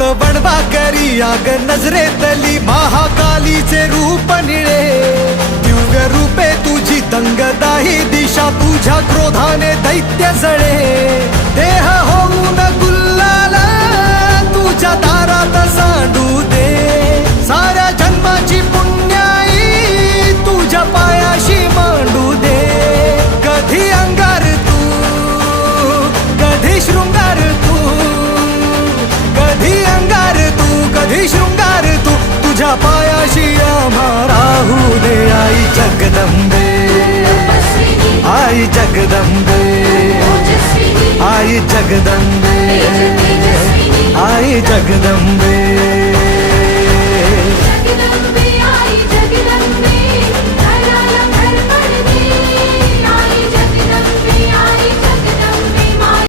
हातात बनवा करी आग नजरेतली महाकालीचे रूप निळे. दिव्य रूपे तुझी दंगदाही दिशा तुझ्या क्रोधाने दैत्य जळे. जगदंबे आई जगदम्बे।